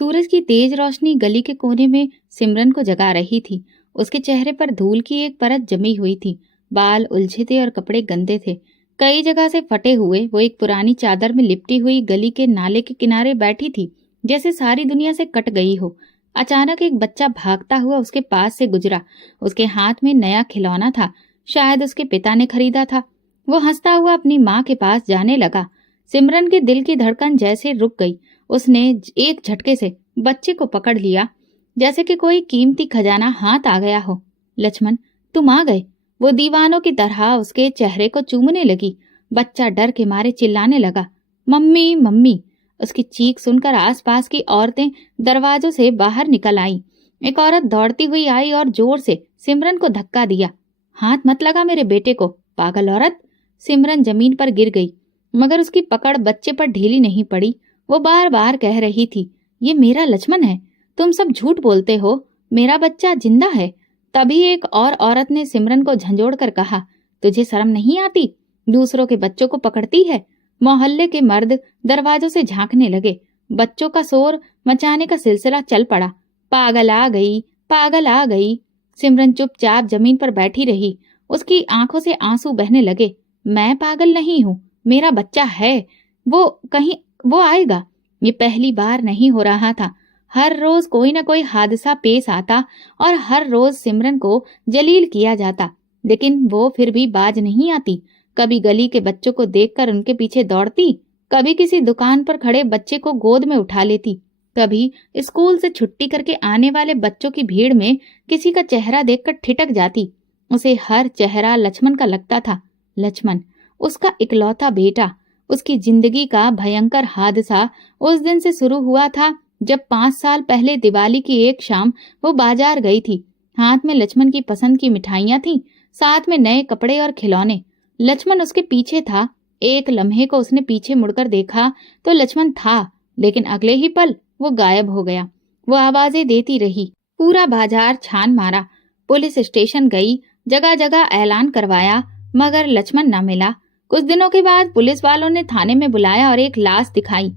सूरज की तेज रोशनी गली के कोने में सिमरन को जगा रही थी। उसके चेहरे पर धूल की एक परत जमी हुई थी। बाल उलझे थे और कपड़े गंदे थे, कई जगह से फटे हुए। वो एक पुरानी चादर में लिपटी हुई गली के नाले के किनारे बैठी थी, जैसे सारी दुनिया से कट गई हो। अचानक एक बच्चा भागता हुआ उसके पास से गुजरा। उसके हाथ में नया खिलौना था, शायद उसके पिता ने खरीदा था। वो हंसता हुआ अपनी माँ के पास जाने लगा। सिमरन के दिल की धड़कन जैसे रुक गई। उसने एक झटके से बच्चे को पकड़ लिया, जैसे कि कोई कीमती खजाना हाथ आ गया हो। लक्ष्मण, तुम आ गए। वो दीवानों की तरह उसके चेहरे को चूमने लगी। बच्चा डर के मारे चिल्लाने लगा, मम्मी मम्मी। उसकी चीख सुनकर आसपास की औरतें दरवाजों से बाहर निकल आईं। एक औरत दौड़ती हुई आई और जोर से सिमरन को धक्का दिया। हाथ मत लगा मेरे बेटे को, पागल औरत। सिमरन जमीन पर गिर गई, मगर उसकी पकड़ बच्चे पर ढीली नहीं पड़ी। वो बार बार कह रही थी, ये मेरा लक्ष्मण है, तुम सब झूठ बोलते हो, मेरा बच्चा जिंदा है। तभी एक और औरत ने सिमरन को झंझोड़ कर कहा, तुझे शर्म नहीं आती, दूसरों के बच्चों को पकड़ती है। मोहल्ले के मर्द दरवाजों से झांकने लगे। बच्चों का शोर मचाने का सिलसिला चल पड़ा। पागल आ गई, पागल आ गई। सिमरन चुपचाप जमीन पर बैठी रही। उसकी आंखों से आंसू बहने लगे। मैं पागल नहीं हूँ, मेरा बच्चा है। वो आएगा। ये पहली बार नहीं हो रहा था। हर रोज कोई न कोई हादसा पेश आता और हर रोज सिमरन को जलील किया जाता, लेकिन वो फिर भी बाज नहीं आती। कभी गली के बच्चों को देखकर उनके पीछे दौड़ती, कभी किसी दुकान पर खड़े बच्चे को गोद में उठा लेती, कभी स्कूल से छुट्टी करके आने वाले बच्चों की भीड़ में किसी का चेहरा देखकर ठिठक जाती। उसे हर चेहरा लक्ष्मण का लगता था। लक्ष्मण, उसका इकलौता बेटा। उसकी जिंदगी का भयंकर हादसा उस दिन से शुरू हुआ था जब 5 साल पहले दिवाली की एक शाम वो बाजार गई थी। हाथ में लक्ष्मण की पसंद की मिठाइयां थीं, साथ में नए कपड़े और खिलौने। लक्ष्मण उसके पीछे था। एक लम्हे को उसने पीछे मुड़कर देखा तो लक्ष्मण था, लेकिन अगले ही पल वो गायब हो गया। वो आवाजें देती रही, पूरा बाजार छान मारा, पुलिस स्टेशन गई, जगह जगह ऐलान करवाया, मगर लक्ष्मण न मिला। कुछ दिनों के बाद पुलिस वालों ने थाने में बुलाया और एक लाश दिखाई।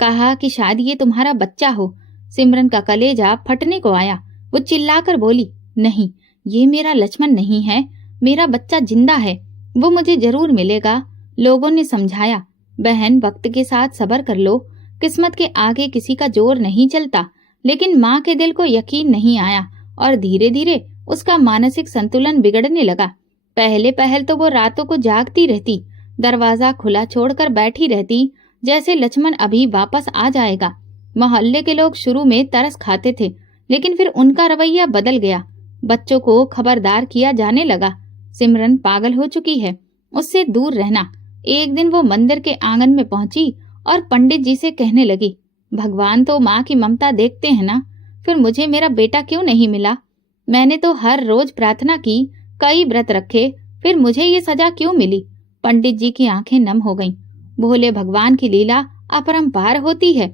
कहा कि शायद ये तुम्हारा बच्चा हो। सिमरन का कलेजा फटने को आया। वो चिल्लाकर बोली, नहीं, ये मेरा लक्ष्मण नहीं है, मेरा बच्चा जिंदा है, वो मुझे जरूर मिलेगा। लोगों ने समझाया, बहन वक्त के साथ सब्र कर लो, किस्मत के आगे किसी का जोर नहीं चलता। लेकिन माँ के दिल को यकीन नहीं आया और धीरे धीरे उसका मानसिक संतुलन बिगड़ने लगा। पहले पहल तो वो रातों को जागती रहती, दरवाजा खुला छोड़कर बैठी रहती, जैसे लक्ष्मण अभी वापस आ जाएगा। मोहल्ले के लोग शुरू में तरस खाते थे, लेकिन फिर उनका रवैया बदल गया। बच्चों को खबरदार किया जाने लगा, सिमरन पागल हो चुकी है, उससे दूर रहना। एक दिन वो मंदिर के आंगन में पहुंची और पंडित जी से कहने लगी, भगवान तो माँ की ममता देखते हैं ना, फिर मुझे मेरा बेटा क्यों नहीं मिला? मैंने तो हर रोज प्रार्थना की, कई व्रत रखे, फिर मुझे ये सजा क्यों मिली? पंडित जी की आंखें नम हो गईं। भोले भगवान की लीला अपरंपार होती है।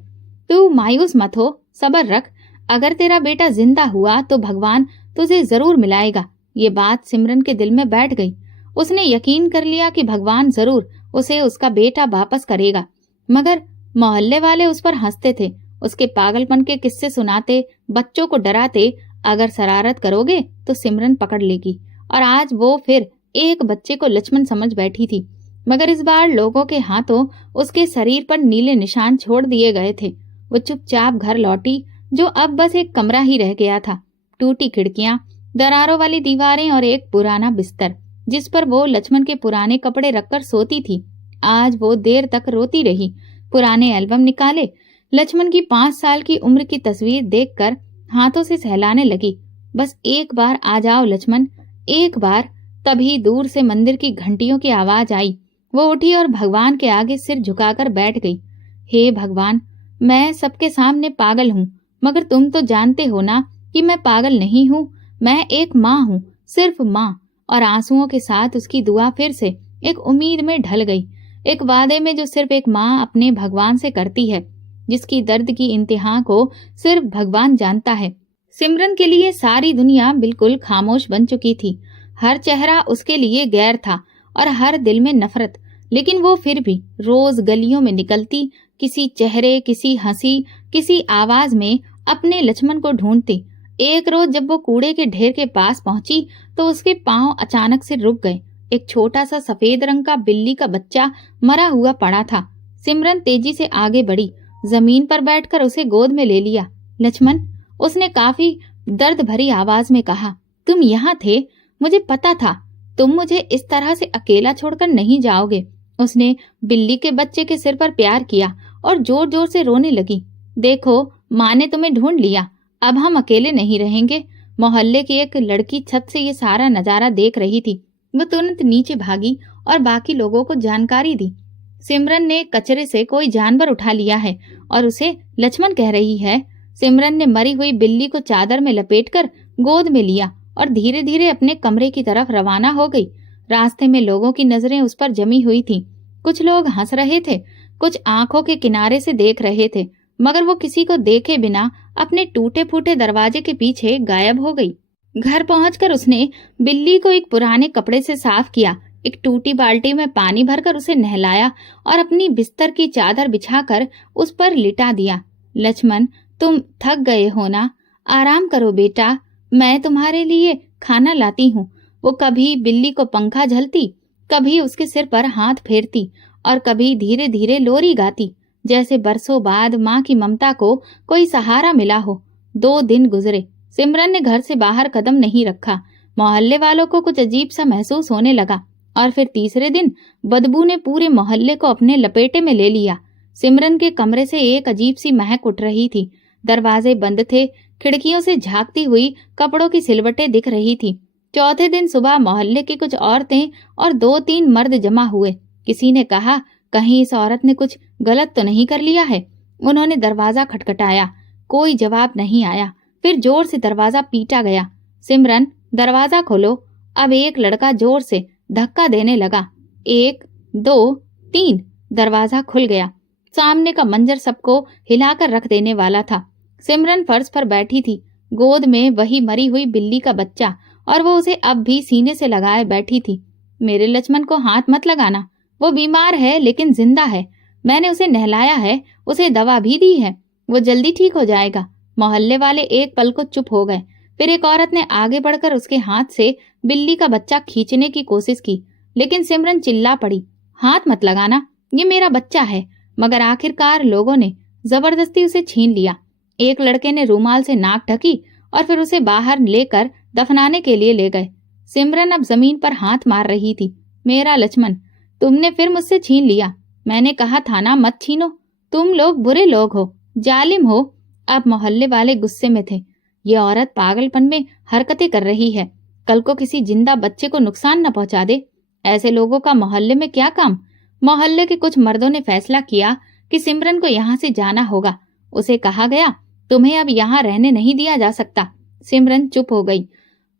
तू मायूस मत हो, सब्र रख। अगर तेरा बेटा जिंदा हुआ तो भगवान तुझे जरूर मिलाएगा। ये बात सिमरन के दिल में बैठ गई। उसने यकीन कर लिया कि भगवान जरूर उसे उसका बेटा वापस करेगा। मगर मोहल्ले वाले उस पर हंसते थे, उसके पागलपन के किस्से सुनाते, बच्चों को डराते। अगर शरारत करोगे तो सिमरन पकड़ लेगी। और आज वो फिर एक बच्चे को लक्ष्मण समझ बैठी थी, मगर इस बार लोगों के हाथों उसके शरीर पर नीले निशान छोड़ दिए गए थे। वो चुपचाप घर लौटी, जो अब बस एक कमरा ही रह गया था। टूटी खिड़कियां, दरारों वाली दीवारें और एक पुराना बिस्तर, जिस पर वो लक्ष्मण के पुराने कपड़े रखकर सोती थी। आज वो देर तक रोती रही। पुराने एल्बम निकाले, लक्ष्मण की 5 साल की उम्र की तस्वीर देखकर हाथों से सहलाने लगी। बस एक बार आ जाओ लक्ष्मण, एक बार। तभी दूर से मंदिर की घंटियों की आवाज आई। वो उठी और भगवान के आगे सिर झुकाकर बैठ गई। हे भगवान, मैं सबके सामने पागल हूँ, मगर तुम तो जानते हो ना कि मैं पागल नहीं हूँ। मैं एक माँ हूँ, सिर्फ माँ। और आंसुओं के साथ उसकी दुआ फिर से एक उम्मीद में ढल गई, एक वादे में जो सिर्फ एक माँ अपने भगवान से करती है, जिसकी दर्द की इंतहा को सिर्फ भगवान जानता है। सिमरन के लिए सारी दुनिया बिल्कुल खामोश बन चुकी थी। हर चेहरा उसके लिए गैर था और हर दिल में नफरत। लेकिन वो फिर भी रोज गलियों में निकलती, किसी चेहरे, किसी हंसी, किसी आवाज में अपने लक्ष्मण को ढूंढती। एक रोज जब वो कूड़े के ढेर के पास पहुंची तो उसके पांव अचानक से रुक गए। एक छोटा सा सफेद रंग का बिल्ली का बच्चा मरा हुआ पड़ा था। सिमरन तेजी से आगे बढ़ी, जमीन पर बैठकर उसे गोद में ले लिया। लक्ष्मण, उसने काफी दर्द भरी आवाज में कहा, तुम यहाँ थे, मुझे पता था तुम मुझे इस तरह से अकेला छोड़कर नहीं जाओगे। उसने बिल्ली के बच्चे के सिर पर प्यार किया और जोर जोर से रोने लगी। देखो, माँ ने तुम्हें ढूंढ लिया, अब हम अकेले नहीं रहेंगे। मोहल्ले की एक लड़की छत से ये सारा नजारा देख रही थी। वो तुरंत नीचे भागी और बाकी लोगों को जानकारी दी। सिमरन ने कचरे से कोई जानवर उठा लिया है और उसे लक्ष्मण कह रही है। सिमरन ने मरी हुई बिल्ली को चादर में लपेटकर गोद में लिया और धीरे धीरे अपने कमरे की तरफ रवाना हो गई। रास्ते में लोगों की नजरें उस पर जमी हुई थीं। कुछ लोग हंस रहे थे, कुछ आंखों के किनारे से देख रहे थे, मगर वो किसी को देखे बिना अपने टूटे फूटे दरवाजे के पीछे गायब हो गई। घर पहुंचकर उसने बिल्ली को एक पुराने कपड़े से साफ किया, एक टूटी बाल्टी में पानी भरकर उसे नहलाया और अपनी बिस्तर की चादर बिछाकर उस पर लिटा दिया। लक्ष्मण, तुम थक गए हो ना? आराम करो बेटा, मैं तुम्हारे लिए खाना लाती हूँ। वो कभी बिल्ली को पंखा झलती, कभी उसके सिर पर हाथ फेरती और कभी धीरे धीरे लोरी गाती, जैसे बरसों बाद माँ की ममता को कोई सहारा मिला हो। 2 दिन गुजरे। सिमरन ने घर से बाहर कदम नहीं रखा। मोहल्ले वालों को कुछ अजीब सा महसूस होने लगा और फिर तीसरे दिन बदबू ने पूरे मोहल्ले को अपने लपेटे में ले लिया। सिमरन के कमरे से एक अजीब सी महक उठ रही थी। दरवाजे बंद थे, खिड़कियों से झांकती हुई कपड़ों की सिलवटें दिख रही थी। चौथे दिन सुबह मोहल्ले की कुछ औरतें और 2-3 मर्द जमा हुए। किसी ने कहा, कहीं इस औरत ने कुछ गलत तो नहीं कर लिया है। उन्होंने दरवाजा खटखटाया, कोई जवाब नहीं आया। फिर जोर से दरवाजा पीटा गया। सिमरन, दरवाजा खोलो। अब एक लड़का जोर से धक्का देने लगा। 1, 2, 3 दरवाजा खुल गया। सामने का मंजर सबको हिलाकर रख देने वाला था। सिमरन फर्श पर बैठी थी, गोद में वही मरी हुई बिल्ली का बच्चा, और वो उसे अब भी सीने से लगाए बैठी थी। मेरे लक्ष्मण को हाथ मत लगाना, वो बीमार है लेकिन जिंदा है। मैंने उसे नहलाया है, उसे दवा भी दी है, वो जल्दी ठीक हो जाएगा। मोहल्ले वाले एक पल को चुप हो गए। फिर एक औरत ने आगे बढ़कर उसके हाथ से बिल्ली का बच्चा खींचने की कोशिश की, लेकिन सिमरन चिल्ला पड़ी, हाथ मत लगाना, ये मेरा बच्चा है। मगर आखिरकार लोगों ने जबरदस्ती उसे छीन लिया। एक लड़के ने रूमाल से नाक ढकी और फिर उसे बाहर लेकर दफनाने के लिए ले गए। सिमरन अब जमीन पर हाथ मार रही थी। मेरा लक्ष्मण, तुमने फिर मुझसे छीन लिया। मैंने कहा था ना मत छीनो। तुम लोग बुरे लोग हो, जालिम हो। अब मोहल्ले वाले गुस्से में थे। ये औरत पागलपन में हरकतें कर रही है, कल को किसी जिंदा बच्चे को नुकसान न पहुंचा दे। ऐसे लोगों का मोहल्ले में क्या काम। मोहल्ले के कुछ मर्दों ने फैसला किया कि सिमरन को यहाँ से जाना होगा। उसे कहा गया, तुम्हें अब यहाँ रहने नहीं दिया जा सकता। सिमरन चुप हो गई,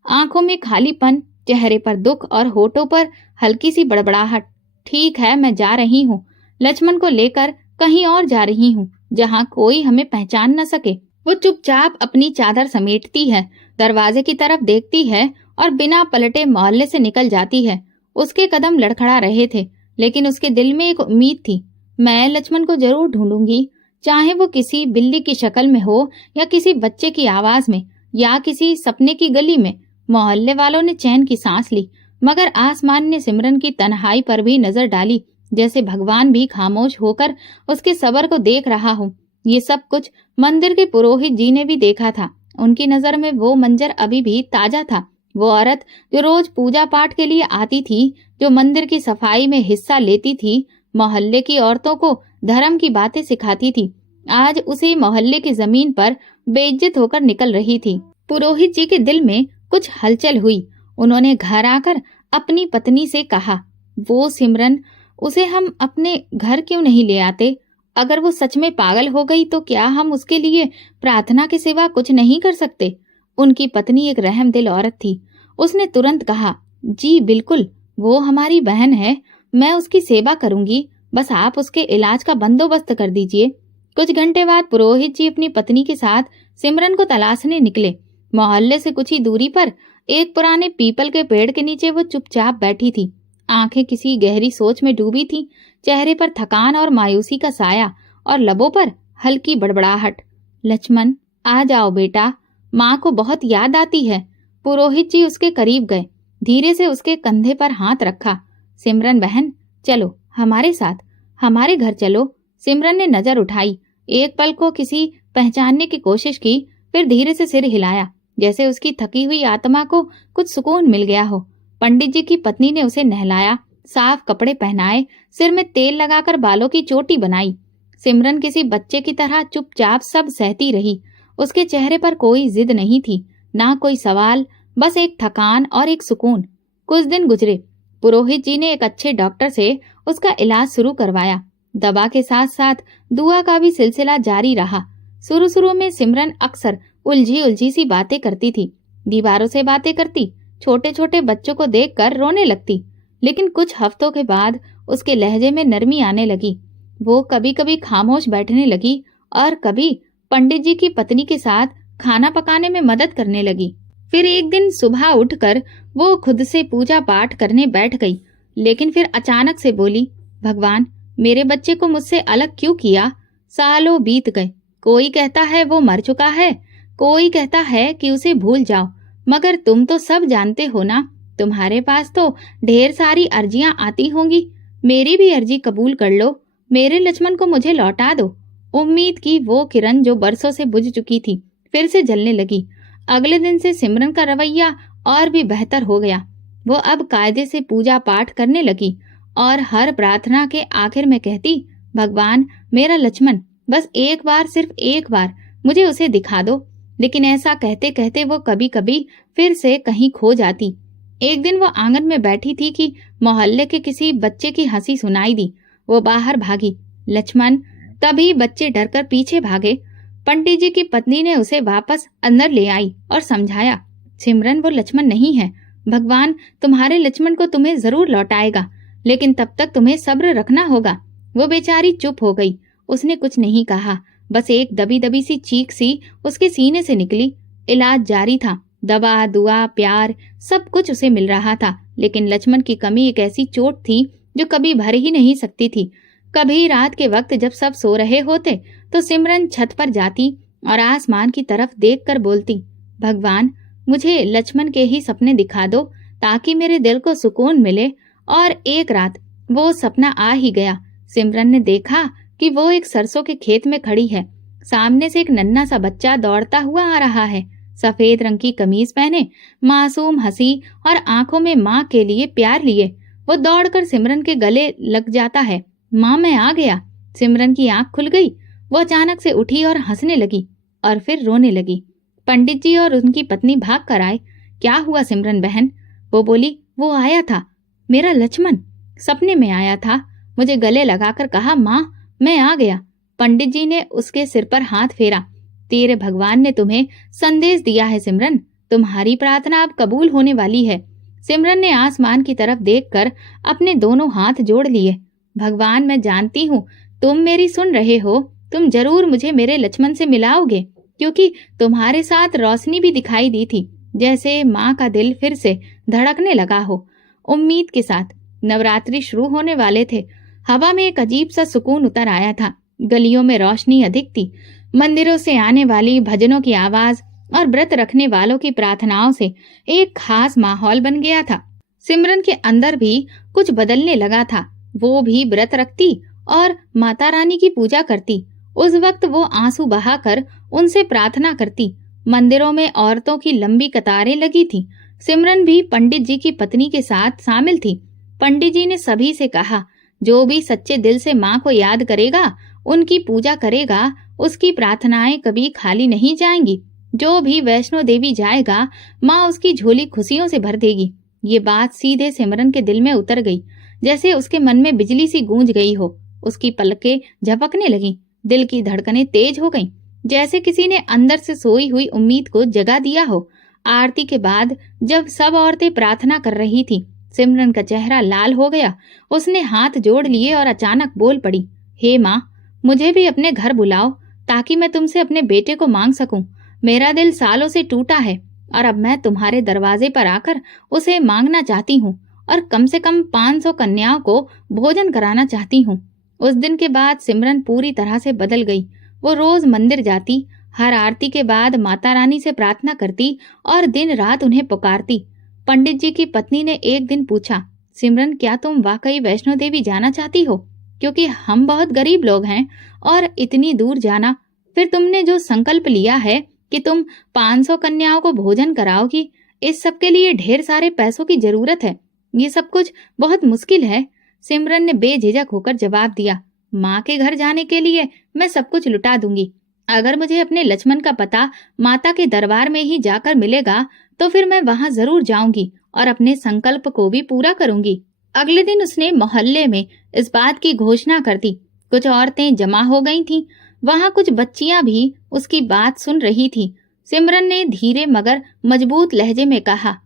आंखों में खालीपन, चेहरे पर दुख और होठों पर हल्की सी बड़बड़ाहट। ठीक है, मैं जा रही हूँ, लक्ष्मण को लेकर कहीं और जा रही हूँ, जहाँ कोई हमें पहचान न सके। वो चुपचाप अपनी चादर समेटती है, दरवाजे की तरफ देखती है और बिना पलटे मोहल्ले से निकल जाती है। उसके कदम लड़खड़ा रहे थे, लेकिन उसके दिल में एक उम्मीद थी, मैं लक्ष्मण को जरूर ढूंढूंगी, चाहे वो किसी बिल्ली की शक्ल में हो या किसी बच्चे की आवाज में या किसी सपने की गली में। मोहल्ले वालों ने चैन की सांस ली, मगर आसमान ने सिमरन की तन्हाई पर भी नजर डाली, जैसे भगवान भी खामोश होकर उसके सब्र को देख रहा हो। ये सब कुछ मंदिर के पुरोहित जी ने भी देखा था। उनकी नजर में वो मंजर अभी भी ताजा था। वो औरत जो रोज पूजा पाठ के लिए आती थी, जो मंदिर की सफाई में हिस्सा लेती थी, मोहल्ले की औरतों को धर्म की बातें सिखाती थी, आज उसी मोहल्ले की जमीन पर बेइज्जत होकर निकल रही थी। पुरोहित जी के दिल में कुछ हलचल हुई। उन्होंने घर आकर अपनी पत्नी से कहा, वो सिमरन, उसे हम अपने घर क्यों नहीं ले आते? अगर वो सच में पागल हो गई तो क्या हम उसके लिए प्रार्थना के सिवा कुछ नहीं कर सकते? उनकी पत्नी एक रहमदिल औरत थी। उसने तुरंत कहा, जी बिल्कुल, वो हमारी बहन है, मैं उसकी सेवा करूंगी, बस आप उसके इलाज का बंदोबस्त कर दीजिए। कुछ घंटे बाद पुरोहित जी अपनी पत्नी के साथ सिमरन को तलाशने निकले। मोहल्ले से कुछ ही दूरी पर एक पुराने पीपल के पेड़ के नीचे वो चुपचाप बैठी थी, आंखें किसी गहरी सोच में डूबी थी। चेहरे पर थकान और मायूसी का साया और लबों पर हल्की बड़बड़ाहट। लक्ष्मण, आ जाओ बेटा, माँ को बहुत याद आती है। पुरोहित जी उसके करीब गए, धीरे से उसके कंधे पर हाथ रखा। सिमरन बहन, चलो हमारे साथ, हमारे घर चलो। सिमरन ने नजर उठाई, एक पल को किसी पहचानने की कोशिश की, फिर धीरे से सिर हिलाया, जैसे उसकी थकी हुई आत्मा को कुछ सुकून मिल गया हो। पंडित जी की पत्नी ने उसे नहलाया, साफ कपड़े पहनाए, सिर में तेल लगाकर बालों की चोटी बनाई। सिमरन किसी बच्चे की तरह चुपचाप सब सहती रही। उसके चेहरे पर कोई जिद नहीं थी, ना कोई सवाल, बस एक थकान और एक सुकून। कुछ दिन गुजरे। पुरोहित जी ने एक अच्छे डॉक्टर से उसका इलाज शुरू करवाया। दवा के साथ साथ दुआ का भी सिलसिला जारी रहा। शुरू शुरू में सिमरन अक्सर उलझी उलझी सी बातें करती थी, दीवारों से बातें करती, छोटे छोटे बच्चों को देखकर रोने लगती। लेकिन कुछ हफ्तों के बाद उसके लहजे में नरमी आने लगी। वो कभी कभी खामोश बैठने लगी और कभी पंडित जी की पत्नी के साथ खाना पकाने में मदद करने लगी। फिर एक दिन सुबह उठकर वो खुद से पूजा पाठ करने बैठ गई, लेकिन फिर अचानक से बोली, भगवान, मेरे बच्चे को मुझसे अलग क्यों किया? सालों बीत गए, कोई कहता है वो मर चुका है, कोई कहता है कि उसे भूल जाओ, मगर तुम तो सब जानते हो ना, तुम्हारे पास तो ढेर सारी अर्जियां आती होंगी। मेरी भी अर्जी कबूल कर लो, मेरे लक्ष्मण को मुझे लौटा दो। उम्मीद की वो किरण जो बरसों से बुझ चुकी थी फिर से जलने लगी। अगले दिन से सिमरन का रवैया और भी बेहतर हो गया। वो अब कायदे से पूजा पाठ करने लगी और हर प्रार्थना के आखिर में कहती, भगवान, मेरा लक्ष्मण, बस एक बार, सिर्फ एक बार मुझे उसे दिखा दो। लेकिन ऐसा कहते कहते वो कभी कभी फिर से कहीं खो जाती। एक दिन वो आंगन में बैठी थी कि मोहल्ले के किसी बच्चे की हंसी सुनाई दी। वो बाहर भागी, लक्ष्मण, तभी बच्चे डरकर पीछे भागे। पंडित जी की पत्नी ने उसे वापस अंदर ले आई और समझाया, सिमरन, वो लक्ष्मण नहीं है। भगवान तुम्हारे लक्ष्मण को तुम्हें जरूर लौटाएगा, लेकिन तब तक तुम्हें सब्र रखना होगा। वो बेचारी चुप हो गई, उसने कुछ नहीं कहा, बस एक दबी दबी सी चीख सी उसके सीने से निकली। इलाज जारी था, दवा, दुआ, प्यार, सब कुछ उसे मिल रहा था, लेकिन लक्ष्मण की कमी एक ऐसी चोट थी जो कभी भर ही नहीं सकती थी। कभी रात के वक्त जब सब सो रहे होते तो सिमरन छत पर जाती और आसमान की तरफ देखकर बोलती, भगवान, मुझे लक्ष्मण के ही सपने दिखा दो ताकि मेरे दिल को सुकून मिले। और एक रात वो सपना आ ही गया। सिमरन ने देखा कि वो एक सरसों के खेत में खड़ी है। सामने से एक नन्हा सा बच्चा दौड़ता हुआ आ रहा है, सफेद रंग की कमीज पहने, मासूम हंसी और आंखों में माँ के लिए प्यार लिए। वो दौड़कर सिमरन के गले लग जाता है। माँ, मैं आ गया। सिमरन की आंख खुल गई। वो अचानक से उठी और हंसने लगी और फिर रोने लगी। पंडित जी और उनकी पत्नी भाग कर आए। क्या हुआ सिमरन बहन? वो बोली, वो आया था, मेरा लक्ष्मण, सपने में आया था, मुझे गले लगाकर कहा, माँ मैं आ गया। पंडित जी ने उसके सिर पर हाथ फेरा। तेरे भगवान ने तुम्हें संदेश दिया है सिमरन, तुम्हारी प्रार्थना अब कबूल होने वाली है। सिमरन ने आसमान की तरफ देखकर अपने दोनों हाथ जोड़ लिए। भगवान, मैं जानती हूँ तुम मेरी सुन रहे हो, तुम जरूर मुझे मेरे लक्ष्मण से मिलाओगे, क्योंकि तुम्हारे साथ रोशनी भी दिखाई दी थी, जैसे माँ का दिल फिर से धड़कने लगा हो। उम्मीद के साथ नवरात्रि शुरू होने वाले थे। हवा में एक अजीब सा सुकून उतर आया था। गलियों में रोशनी अधिक थी। मंदिरों से आने वाली भजनों की आवाज और व्रत रखने वालों की प्रार्थनाओं से एक खास माहौल बन गया था। सिमरन के अंदर भी कुछ बदलने लगा था। वो भी व्रत रखती और माता रानी की पूजा करती। उस वक्त वो आंसू बहाकर उनसे प्रार्थना करती। मंदिरों में औरतों की लंबी कतारें लगी थी। सिमरन भी पंडित जी की पत्नी के साथ शामिल थी। पंडित जी ने सभी से कहा, जो भी सच्चे दिल से माँ को याद करेगा, उनकी पूजा करेगा, उसकी प्रार्थनाएं कभी खाली नहीं जाएंगी। जो भी वैष्णो देवी जाएगा, माँ उसकी झोली खुशियों से भर देगी। ये बात सीधे सिमरन के दिल में उतर गई, जैसे उसके मन में बिजली सी गूंज गई हो। उसकी पलकें झपकने लगीं, दिल की धड़कनें तेज हो गईं, जैसे किसी ने अंदर से सोई हुई उम्मीद को जगा दिया हो। आरती के बाद जब सब औरतें प्रार्थना कर रही थी, सिमरन का चेहरा लाल हो गया। उसने हाथ जोड़ लिए और अचानक बोल पड़ी, हे माँ, मुझे भी अपने घर बुलाओ ताकि मैं तुमसे अपने बेटे को मांग सकूं। मेरा दिल सालों से टूटा है और अब मैं तुम्हारे दरवाजे पर आकर उसे मांगना चाहती हूँ और कम से कम 500 कन्याओं को भोजन कराना चाहती हूँ। उस दिन के बाद सिमरन पूरी तरह से बदल गई। वो रोज मंदिर जाती, हर आरती के बाद माता रानी से प्रार्थना करती और दिन रात उन्हें पुकारती। पंडित जी की पत्नी ने एक दिन पूछा, सिमरन क्या तुम वाकई वैष्णो देवी जाना चाहती हो? क्योंकि हम बहुत गरीब लोग हैं और इतनी दूर जाना, फिर तुमने जो संकल्प लिया है कि तुम 500 कन्याओं को भोजन कराओगी, इस सब के लिए ढेर सारे पैसों की जरूरत है। ये सब कुछ बहुत मुश्किल है। सिमरन ने बेझिझक होकर जवाब दिया, माँ के घर जाने के लिए मैं सब कुछ लुटा दूंगी। अगर मुझे अपने लक्ष्मण का पता माता के दरबार में ही जाकर मिलेगा तो फिर मैं वहां जरूर जाऊंगी और अपने संकल्प को भी पूरा करूंगी। अगले दिन उसने मोहल्ले में इस बात की घोषणा कर दी। कुछ औरतें जमा हो गई थीं, वहां कुछ बच्चियां भी उसकी बात सुन रही थी। सिमरन ने धीरे मगर मजबूत लहजे में कहा,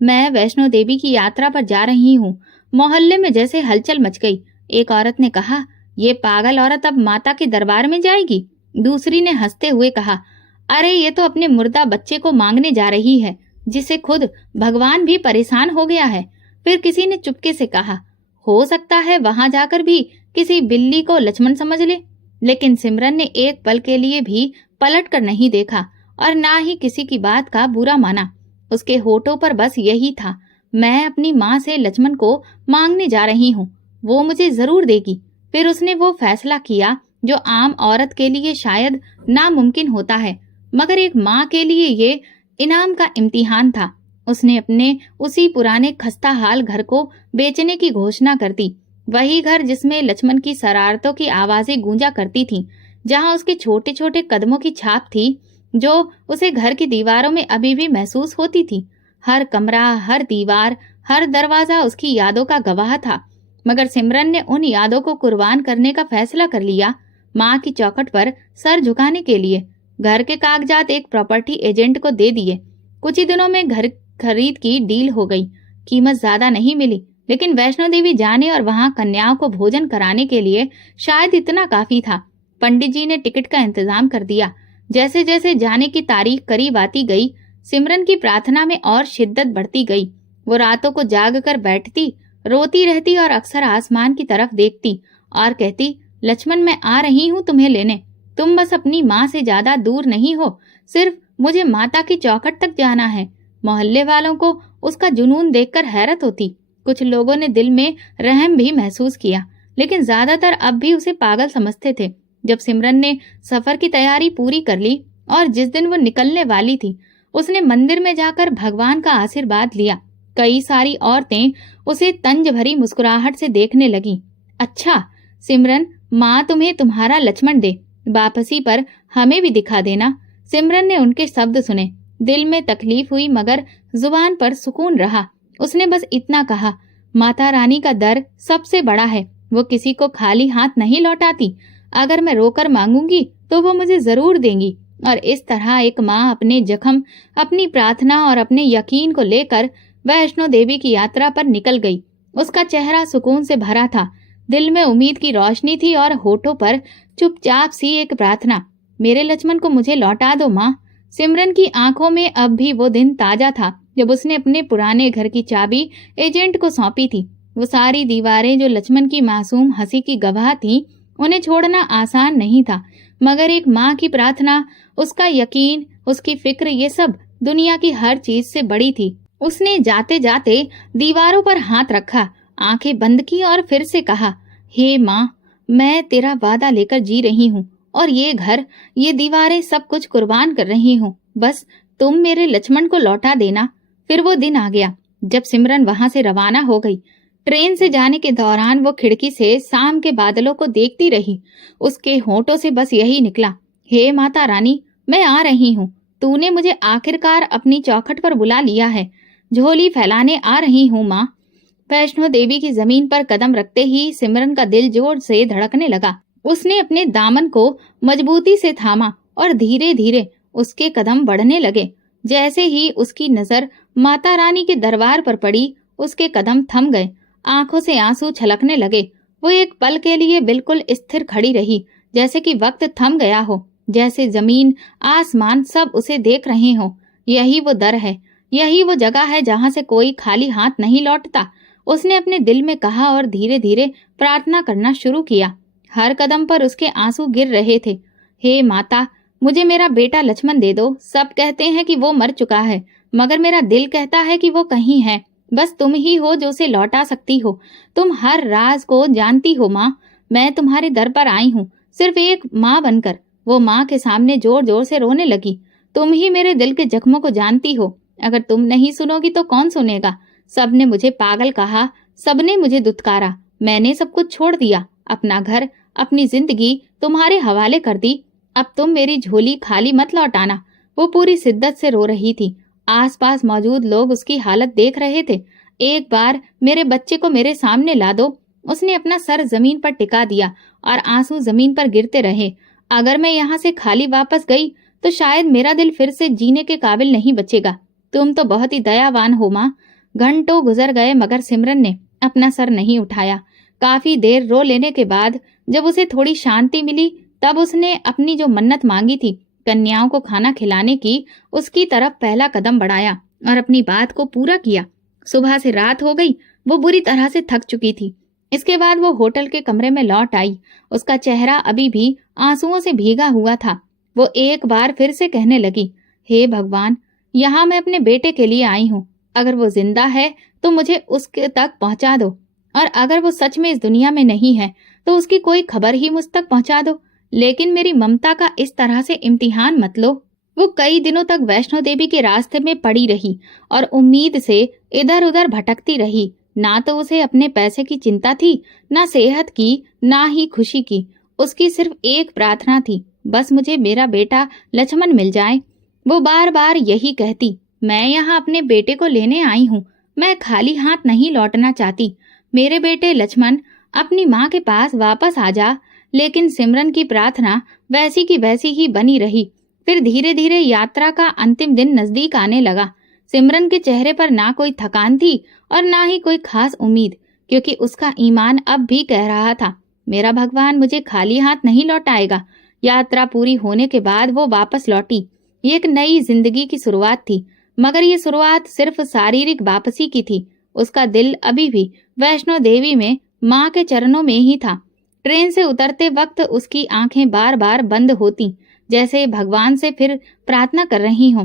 मैं वैष्णो देवी की यात्रा पर जा रही हूँ। मोहल्ले में जैसे हलचल मच गई। एक औरत ने कहा, ये पागल औरत अब माता के दरबार में जाएगी। दूसरी ने हंसते हुए कहा, अरे ये तो अपने मुर्दा बच्चे को मांगने जा रही है, जिसे खुद भगवान भी परेशान हो गया है। फिर किसी ने चुपके से कहा, हो सकता है वहां जाकर भी किसी बिल्ली को लक्ष्मण समझ ले। लेकिन सिमरन ने एक पल के लिए भी पलट कर नहीं देखा और ना ही किसी की बात का बुरा माना। उसके होठों पर बस यही था, मैं अपनी माँ से लक्ष्मण को मांगने जा रही हूँ, वो मुझे जरूर देगी। फिर उसने वो फैसला किया जो आम औरत के लिए शायद नामुमकिन होता है, मगर एक माँ के लिए ये इनाम का इम्तिहान था। उसने अपने उसी पुराने खस्ता हाल घर को बेचने की घोषणा कर दी। वही घर जिसमें लक्ष्मण की शरारतों की आवाजें गूंजा करती थीं, जहां उसके छोटे छोटे कदमों की छाप थी, जो उसे घर की दीवारों में अभी भी महसूस होती थी। हर कमरा, हर दीवार, हर दरवाजा उसकी यादों का गवाह था। मगर सिमरन ने उन यादों को कुर्बान करने का फैसला कर लिया, माँ की चौखट पर सर झुकाने के लिए। घर के कागजात एक प्रॉपर्टी एजेंट को दे दिए। कुछ ही दिनों में घर खरीद की डील हो गई। कीमत ज्यादा नहीं मिली, लेकिन वैष्णो देवी जाने और वहां कन्याओं को भोजन कराने के लिए शायद इतना काफी था। पंडित जी ने टिकट का इंतजाम कर दिया। जैसे जैसे जाने की तारीख करीब आती गई, सिमरन की प्रार्थना में और शिद्दत बढ़ती गई। वो रातों को जाग कर बैठती, रोती रहती और अक्सर आसमान की तरफ देखती और कहती, लक्ष्मण मैं आ रही हूँ तुम्हें लेने। तुम बस अपनी माँ से ज्यादा दूर नहीं हो, सिर्फ मुझे माता की चौखट तक जाना है। मोहल्ले वालों को उसका जुनून देखकर हैरत होती। कुछ लोगों ने दिल में रहम भी महसूस किया, लेकिन ज्यादातर अब भी उसे पागल समझते थे। जब सिमरन ने सफर की तैयारी पूरी कर ली और जिस दिन वो निकलने वाली थी, उसने मंदिर में जाकर भगवान का आशीर्वाद लिया। कई सारी औरतें उसे तंज भरी मुस्कुराहट से देखने लगीं। अच्छा सिमरन, माँ तुम्हें तुम्हारा लक्ष्मण दे, वापसी पर हमें भी दिखा देना। सिमरन ने उनके शब्द सुने। दिल में तकलीफ हुई मगर जुबान पर सुकून रहा। उसने बस इतना कहा, माता रानी का दर सबसे बड़ा है, वो किसी को खाली हाथ नहीं लौटाती। अगर मैं रोकर मांगूंगी तो वो मुझे जरूर देंगी। और इस तरह एक माँ अपने जख्म, अपनी प्रार्थना और अपने यकीन को लेकर वैष्णो देवी की यात्रा पर निकल गई। उसका चेहरा सुकून से भरा था, दिल में उम्मीद की रोशनी थी और होठों पर चुपचाप सी एक प्रार्थना, मेरे लक्ष्मण को मुझे लौटा दो माँ। सिमरन की आंखों में अब भी वो दिन ताजा था जब उसने अपने पुराने घर की चाबी एजेंट को सौंपी थी। वो सारी दीवारें जो लक्ष्मण की मासूम हंसी की गवाह थीं, उन्हें छोड़ना आसान नहीं था, मगर एक माँ की प्रार्थना, उसका यकीन, उसकी फिक्र, ये सब दुनिया की हर चीज से बड़ी थी। उसने जाते जाते दीवारों पर हाथ रखा, आंखें बंद की और फिर से कहा, हे माँ, मैं तेरा वादा लेकर जी रही हूँ और ये घर, ये दीवारें, सब कुछ कुर्बान कर रही हूँ। बस तुम मेरे लक्ष्मण को लौटा देना। फिर वो दिन आ गया जब सिमरन वहां से रवाना हो गई। ट्रेन से जाने के दौरान वो खिड़की से शाम के बादलों को देखती रही। उसके होठों से बस यही निकला, हे माता रानी, मैं आ रही हूँ। तूने मुझे आखिरकार अपनी चौखट पर बुला लिया है। झोली फैलाने आ रही हूँ माँ। वैष्णो देवी की जमीन पर कदम रखते ही सिमरन का दिल जोर से धड़कने लगा। उसने अपने दामन को मजबूती से थामा और धीरे धीरे उसके कदम बढ़ने लगे। जैसे ही उसकी नजर माता रानी के दरबार पर पड़ी, उसके कदम थम गए, आंखों से आंसू छलकने लगे। वो एक पल के लिए बिल्कुल स्थिर खड़ी रही, जैसे कि वक्त थम गया हो, जैसे जमीन आसमान सब उसे देख रहे हो। यही वो दर है, यही वो जगह है जहाँ से कोई खाली हाथ नहीं लौटता, उसने अपने दिल में कहा और धीरे धीरे प्रार्थना करना शुरू किया। हर कदम पर उसके आंसू गिर रहे थे। हे माता, मुझे मेरा बेटा लक्ष्मण दे दो। सब कहते हैं कि वो मर चुका है, मगर मेरा दिल कहता है कि वो कहीं है। बस तुम ही हो जो उसे लौटा सकती हो। तुम हर राज को जानती हो माँ। मैं तुम्हारे दर पर आई हूँ सिर्फ एक माँ बनकर। वो माँ के सामने जोर जोर से रोने लगी। तुम ही मेरे दिल के जख्मों को जानती हो। अगर तुम नहीं सुनोगी तो कौन सुनेगा? सबने मुझे पागल कहा, सबने मुझे दुत्कारा। मैंने सब कुछ छोड़ दिया, अपना घर, अपनी जिंदगी तुम्हारे हवाले कर दी। अब तुम मेरी झोली खाली मत लौटाना। वो पूरी शिद्दत से रो रही थी। आसपास मौजूद लोग उसकी हालत देख रहे थे। एक बार मेरे बच्चे को मेरे सामने ला दो। उसने अपना सर जमीन पर टिका दिया और आंसू जमीन पर गिरते रहे। अगर मैं यहाँ से खाली वापस गई तो शायद मेरा दिल फिर से जीने के काबिल नहीं बचेगा। तुम तो बहुत ही दयावान हो माँ। घंटों गुजर गए मगर सिमरन ने अपना सर नहीं उठाया। काफी देर रो लेने के बाद जब उसे थोड़ी शांति मिली तब उसने अपनी जो मन्नत मांगी थी, कन्याओं को खाना खिलाने की, उसकी तरफ पहला कदम बढ़ाया और अपनी बात को पूरा किया। सुबह से रात हो गई। वो बुरी तरह से थक चुकी थी। इसके बाद वो होटल के कमरे में लौट आई। उसका चेहरा अभी भी आंसुओं से भीगा हुआ था। वो एक बार फिर से कहने लगी, हे भगवान, यहाँ मैं अपने बेटे के लिए आई हूँ। अगर वो जिंदा है तो मुझे उसके तक पहुँचा दो, और अगर वो सच में इस दुनिया में नहीं है तो उसकी कोई खबर ही मुझ तक पहुँचा दो। लेकिन मेरी ममता का इस तरह से इम्तिहान मत लो। वो कई दिनों तक वैष्णो देवी के रास्ते में पड़ी रही और उम्मीद से इधर उधर भटकती रही। ना तो उसे अपने पैसे की चिंता थी, ना सेहत की, ना ही खुशी की। उसकी सिर्फ एक प्रार्थना थी, बस मुझे मेरा बेटा लक्ष्मण मिल जाए। वो बार बार यही कहती, मैं यहाँ अपने बेटे को लेने आई हूँ। मैं खाली हाथ नहीं लौटना चाहती। मेरे बेटे लक्ष्मण, अपनी माँ के पास वापस आ जा। लेकिन सिमरन की प्रार्थना वैसी की वैसी ही बनी रही। फिर धीरे धीरे यात्रा का अंतिम दिन नजदीक आने लगा। सिमरन के चेहरे पर ना कोई थकान थी और ना ही कोई खास उम्मीद, क्योंकि उसका ईमान अब भी कह रहा था, मेरा भगवान मुझे खाली हाथ नहीं लौटाएगा। यात्रा पूरी होने के बाद वो वापस लौटी। ये एक नई जिंदगी की शुरुआत थी, मगर ये शुरुआत सिर्फ शारीरिक वापसी की थी। उसका दिल अभी भी वैष्णो देवी में माँ के चरणों में ही था। ट्रेन से उतरते वक्त उसकी आंखें बार बार बंद होती, जैसे भगवान से फिर प्रार्थना कर रही हो,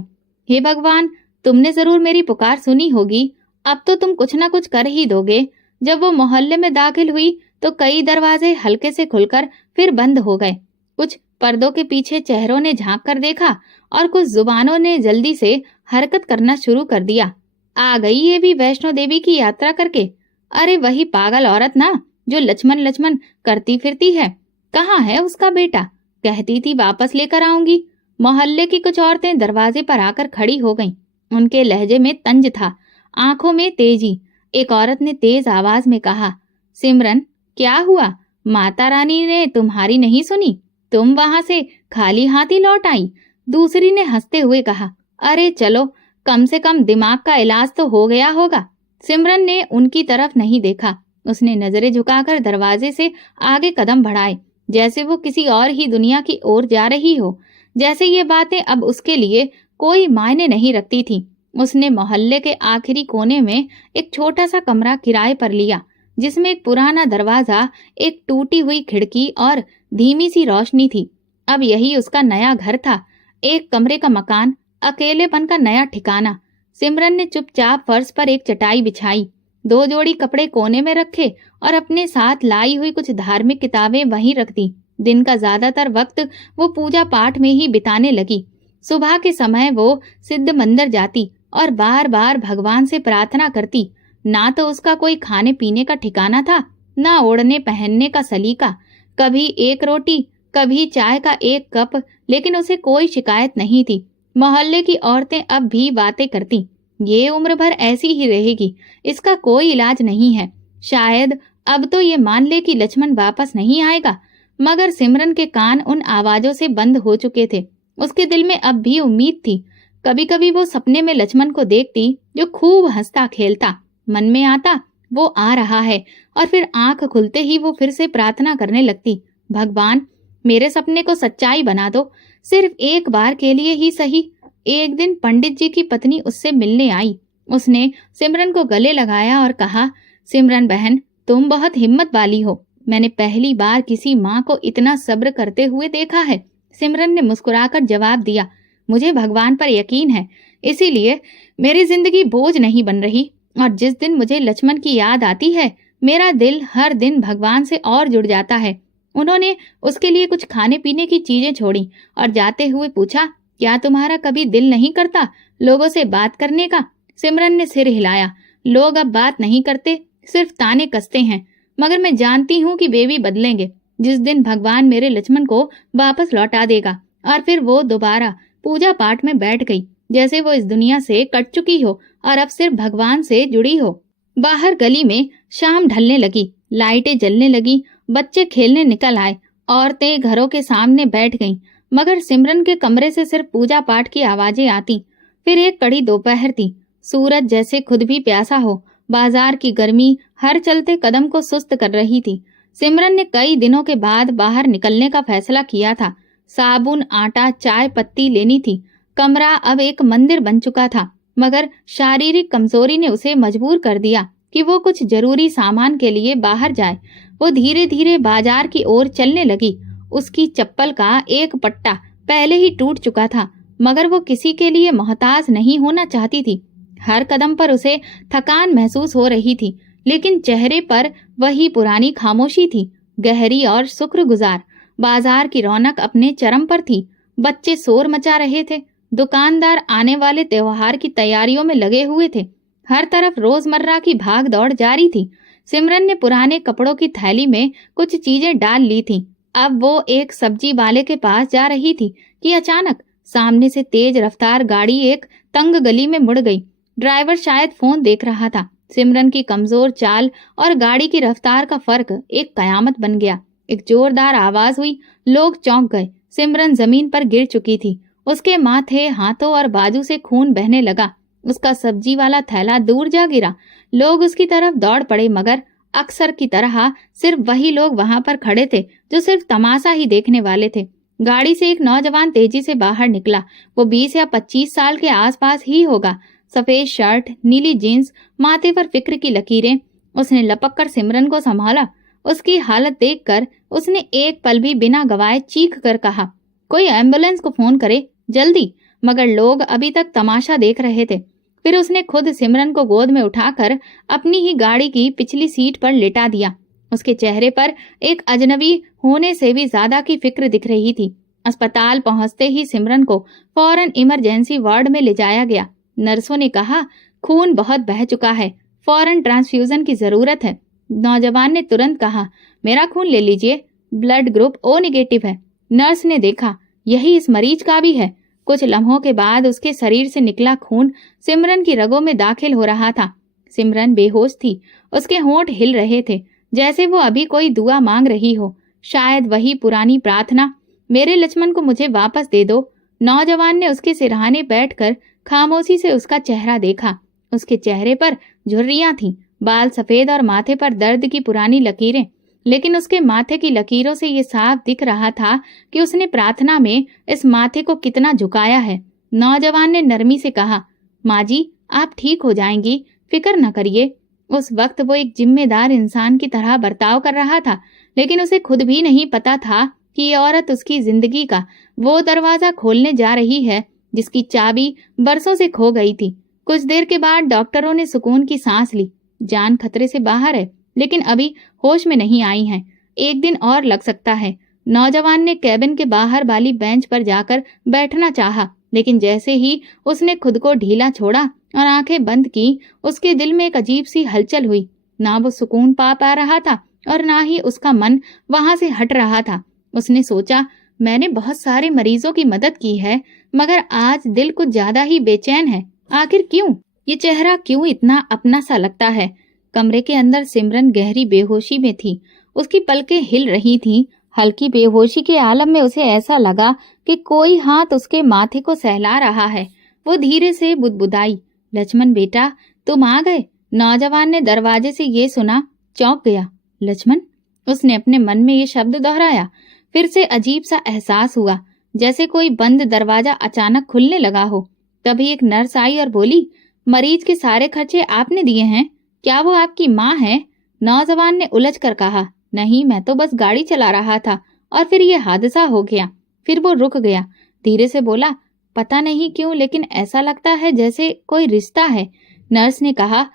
हे भगवान, तुमने जरूर मेरी पुकार सुनी होगी। अब तो तुम कुछ न कुछ कर ही दोगे। जब वो मोहल्ले में दाखिल हुई तो कई दरवाजे हल्के से खुलकर फिर बंद हो गए। कुछ पर्दों के पीछे चेहरों ने झांक कर देखा और कुछ जुबानों ने जल्दी से हरकत करना शुरू कर दिया। आ गई ये भी वैष्णो देवी की यात्रा करके। अरे वही पागल औरत ना, जो लक्ष्मण लक्ष्मण करती फिरती है। कहाँ है उसका बेटा? कहती थी वापस लेकर आऊंगी। मोहल्ले की कुछ औरतें दरवाजे पर आकर खड़ी हो गईं। उनके लहजे में तंज था, आंखों में तेजी। एक औरत ने तेज आवाज में कहा, सिमरन, क्या हुआ? माता रानी ने तुम्हारी नहीं सुनी? तुम वहां से खाली हाथ ही लौट आई। दूसरी ने हंसते हुए कहा, अरे चलो, कम से कम दिमाग का इलाज तो हो गया होगा। सिमरन ने उनकी तरफ नहीं देखा। उसने नजरें झुकाकर दरवाजे से आगे कदम बढ़ाए, जैसे वो किसी और ही दुनिया की ओर जा रही हो, जैसे ये बातें अब उसके लिए कोई मायने नहीं रखती थी। उसने मोहल्ले के आखिरी कोने में एक छोटा सा कमरा किराए पर लिया, जिसमें एक पुराना दरवाजा, एक टूटी हुई खिड़की और धीमी सी रोशनी थी। अब यही उसका नया घर था, एक कमरे का मकान, अकेलेपन का नया ठिकाना। सिमरन ने चुपचाप फर्श पर एक चटाई बिछाई, 2 जोड़ी कपड़े कोने में रखे और अपने साथ लाई हुई कुछ धार्मिक किताबें वहीं रख दी। दिन का ज्यादातर वक्त वो पूजा पाठ में ही बिताने लगी। सुबह के समय वो सिद्ध मंदिर जाती और बार बार भगवान से प्रार्थना करती। ना तो उसका कोई खाने पीने का ठिकाना था, ना ओढ़ने पहनने का सलीका। कभी एक रोटी, कभी चाय का एक कप, लेकिन उसे कोई शिकायत नहीं थी। मोहल्ले की औरतें अब भी बातें करती, ये उम्र भर ऐसी ही रहेगी, इसका कोई इलाज नहीं है। शायद अब तो ये मान ले कि लक्ष्मण वापस नहीं आएगा। मगर सिमरन के कान उन आवाजों से बंद हो चुके थे। उसके दिल में अब भी उम्मीद थी। कभी कभी वो सपने में लक्ष्मण को देखती, जो खूब हंसता खेलता। मन में आता वो आ रहा है, और फिर आंख खुलते ही वो फिर से प्रार्थना करने लगती, भगवान, मेरे सपने को सच्चाई बना दो, सिर्फ एक बार के लिए ही सही। एक दिन पंडित जी की पत्नी उससे मिलने आई। उसने सिमरन को गले लगाया और कहा, सिमरन बहन, तुम बहुत हिम्मत वाली हो। मैंने पहली बार किसी माँ को इतना सब्र करते हुए देखा है। सिमरन ने मुस्कुराकर जवाब दिया, मुझे भगवान पर यकीन है, इसीलिए मेरी जिंदगी बोझ नहीं बन रही। और जिस दिन मुझे लक्ष्मण की याद आती है, मेरा दिल हर दिन भगवान से और जुड़ जाता है। उन्होंने उसके लिए कुछ खाने पीने की चीजें छोड़ी और जाते हुए पूछा, क्या तुम्हारा कभी दिल नहीं करता लोगों से बात करने का? सिमरन ने सिर हिलाया। लोग अब बात नहीं करते, सिर्फ ताने कसते हैं, मगर मैं जानती हूँ कि वे भी बदलेंगे। जिस दिन भगवान मेरे लक्ष्मण को वापस लौटा देगा। और फिर वो दोबारा पूजा पाठ में बैठ गई, जैसे वो इस दुनिया से कट चुकी हो और अब सिर्फ भगवान से जुड़ी हो। बाहर गली में शाम ढलने लगी, लाइटें जलने लगी, बच्चे खेलने निकल आए, औरतें घरों के सामने बैठ गईं, मगर सिमरन के कमरे से सिर्फ पूजा पाठ की आवाजें आती। फिर एक कड़ी दोपहर थी, सूरज जैसे खुद भी प्यासा हो। बाजार की गर्मी हर चलते कदम को सुस्त कर रही थी। सिमरन ने कई दिनों के बाद बाहर निकलने का फैसला किया था। साबुन, आटा, चाय पत्ती लेनी थी। कमरा अब एक मंदिर बन चुका था, मगर शारीरिक कमजोरी ने उसे मजबूर कर दिया कि वो कुछ जरूरी सामान के लिए बाहर जाए। वो धीरे धीरे बाजार की ओर चलने लगी। उसकी चप्पल का एक पट्टा पहले ही टूट चुका था, मगर वो किसी के लिए मोहताज नहीं होना चाहती थी। हर कदम पर उसे थकान महसूस हो रही थी, लेकिन चेहरे पर वही पुरानी खामोशी थी, गहरी और शुक्रगुजार। बाजार की रौनक अपने चरम पर थी। बच्चे शोर मचा रहे थे, दुकानदार आने वाले त्योहार की तैयारियों में लगे हुए थे। हर तरफ रोजमर्रा की भाग दौड़ जारी थी। सिमरन ने पुराने कपड़ों की थैली में कुछ चीजें डाल ली थीं। अब वो एक सब्जी वाले के पास जा रही थी कि अचानक सामने से तेज रफ्तार गाड़ी एक तंग गली में मुड़ गई। ड्राइवर शायद फोन देख रहा था। सिमरन की कमजोर चाल और गाड़ी की रफ्तार का फर्क एक कयामत बन गया। एक जोरदार आवाज हुई, लोग चौंक गए। सिमरन जमीन पर गिर चुकी थी। उसके माथे, हाथों और बाजू से खून बहने लगा। उसका सब्जी वाला थैला दूर जा गिरा। लोग उसकी तरफ दौड़ पड़े, मगर अक्सर की तरह सिर्फ वही लोग वहां पर खड़े थे जो सिर्फ तमाशा ही देखने वाले थे। गाड़ी से एक नौजवान तेजी से बाहर निकला। वो 20 या 25 साल के आसपास ही होगा। सफेद शर्ट, नीली जीन्स, माथे पर फिक्र की लकीरें। उसने लपक कर सिमरन को संभाला। उसकी हालत देखकर उसने एक पल भी बिना गवाए चीख कर कहा, कोई एम्बुलेंस को फोन करे, जल्दी। मगर लोग अभी तक तमाशा देख रहे थे। फिर उसने खुद सिमरन को गोद में उठाकर अपनी ही गाड़ी की पिछली सीट पर लिटा दिया। उसके चेहरे पर एक अजनबी होने से भी ज्यादा की फिक्र दिख रही थी। अस्पताल पहुंचते ही सिमरन को फौरन इमरजेंसी वार्ड में ले जाया गया। नर्सों ने कहा, खून बहुत बह चुका है, फौरन ट्रांसफ्यूजन की जरूरत है। नौजवान ने तुरंत कहा, मेरा खून ले लीजिए, ब्लड ग्रुप ओ नेगेटिव है। नर्स ने देखा, यही इस मरीज का भी है। कुछ लम्हों के बाद उसके शरीर से निकला खून सिमरन की रगों में दाखिल हो रहा था। सिमरन बेहोश थी। उसके होंठ हिल रहे थे, जैसे वो अभी कोई दुआ मांग रही हो। शायद वही पुरानी प्रार्थना, मेरे लक्ष्मण को मुझे वापस दे दो। नौजवान ने उसके सिरहाने बैठकर खामोशी से उसका चेहरा देखा। उसके चेहरे पर झुर्रियां थीं, बाल सफेद और माथे पर दर्द की पुरानी लकीरें। लेकिन उसके माथे की लकीरों से ये साफ दिख रहा था कि उसने प्रार्थना में इस माथे को कितना झुकाया है। नौजवान ने नरमी से कहा, माँ जी, आप ठीक हो जाएंगी, फिक्र न करिए। उस वक्त वो एक जिम्मेदार इंसान की तरह बर्ताव कर रहा था, लेकिन उसे खुद भी नहीं पता था कि ये औरत उसकी जिंदगी का वो दरवाजा खोलने जा रही है जिसकी चाबी बरसों से खो गई थी। कुछ देर के बाद डॉक्टरों ने सुकून की सांस ली। जान खतरे से बाहर है, लेकिन अभी होश में नहीं आई हैं। एक दिन और लग सकता है। नौजवान ने कैबिन के बाहर वाली बेंच पर जाकर बैठना चाहा, लेकिन जैसे ही उसने खुद को ढीला छोड़ा और आंखें बंद की, उसके दिल में एक अजीब सी हलचल हुई। ना वो सुकून पा रहा था और ना ही उसका मन वहां से हट रहा था। उसने सोचा, मैंने बहुत सारे मरीजों की मदद की है, मगर आज दिल कुछ ज्यादा ही बेचैन है। आखिर क्यों? ये चेहरा क्यों इतना अपना सा लगता है? कमरे के अंदर सिमरन गहरी बेहोशी में थी। उसकी पलकें हिल रही थीं। हल्की बेहोशी के आलम में उसे ऐसा लगा कि कोई हाथ उसके माथे को सहला रहा है। वो धीरे से बुदबुदाई, लक्ष्मण बेटा, तुम आ गए। नौजवान ने दरवाजे से ये सुना, चौंक गया। लक्ष्मण? उसने अपने मन में ये शब्द दोहराया। फिर से अजीब सा एहसास हुआ, जैसे कोई बंद दरवाजा अचानक खुलने लगा हो। तभी एक नर्स आई और बोली, मरीज के सारे खर्चे आपने दिए हैं? क्या वो आपकी माँ है? नौजवान ने उलझ कर कहा, नहीं, मैं तो बस गाड़ी चला रहा था और फिर ये हादसा हो गया। फिर वो रुक गया, धीरे से बोला, पता नहीं क्यों लेकिन ऐसा लगता है जैसे कोई रिश्ता है। नर्स ने कहा,